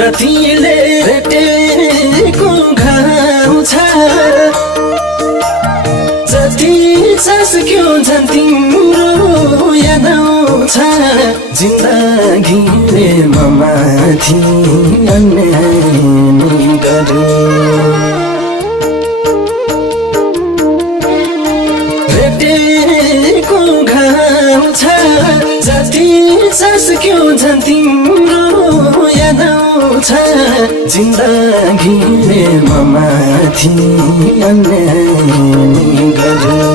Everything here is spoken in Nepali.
रतिले भेटेको घाउ छ जति सासक्यो झन् तिम्रो याद आउँछ जिन्दगीले ममाथि अन्याय गर्यो भेटेको घाउ छ जति सासक्यो झन् तिम्रो याद आउँछ जिन्दगीले ममाथि अन्याय गर्यो